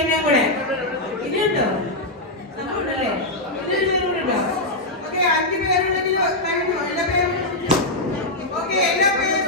പേരിനെയും കൂടെ ഇനിയുണ്ടോ? നമുക്കുണ്ടല്ലേ? ഇനിയുണ്ടോ? ഓക്കെ, 5 പേരുണ്ടെങ്കിൽ കഴിഞ്ഞു. എല്ലാ പേരും ഓക്കെ, എല്ലാ പേരും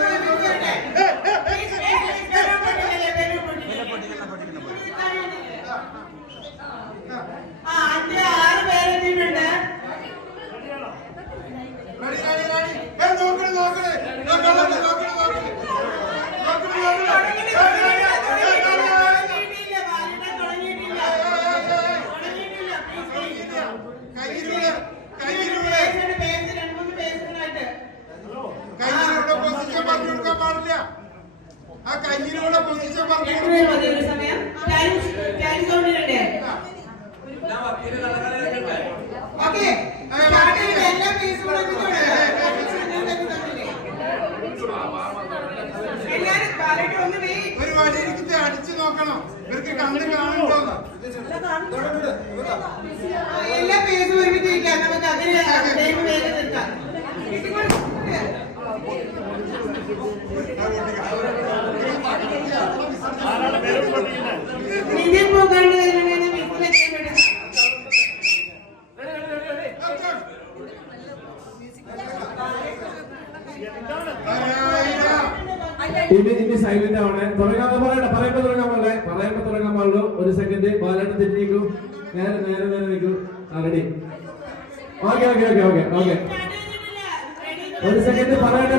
അടിച്ചു നോക്കണം. ഇവർക്ക് കണ്ണ് കാണുന്നുണ്ടോ? എല്ലാ പേജും ഒരുമിച്ചിരിക്കാം. നമുക്ക് അതിന് വേഗം നിൽക്കാം. നിതിൻ പോകാണ്ട് ഇനി സൈലന്റ് ആവണേ. പറയുമ്പോ തുടങ്ങാൻ പാടുള്ളൂ. 1 സെക്കൻഡ്. ബാലായിട്ട് തിരിഞ്ഞിക്കൂ. നേരെ നിൽക്കൂ. റെഡി. ഓക്കെ 1 സെക്കൻഡ് പറയട്ടെ.